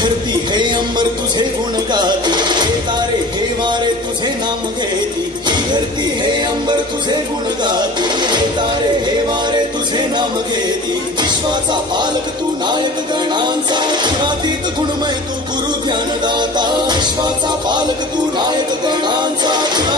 धरती हे अंबर तुझे गुण गाती, हे तारे हे वारे तुझे नाम घेती. धरती हे अंबर तुझे गुण गाती, हे तारे हे वारे तुझे नाम घेती. विश्वाचा पालक तू नायक गणांचा, गुणातीत गुणमय तू गुरु ज्ञानदाता. विश्वाचा पालक तू नायक गणांचा.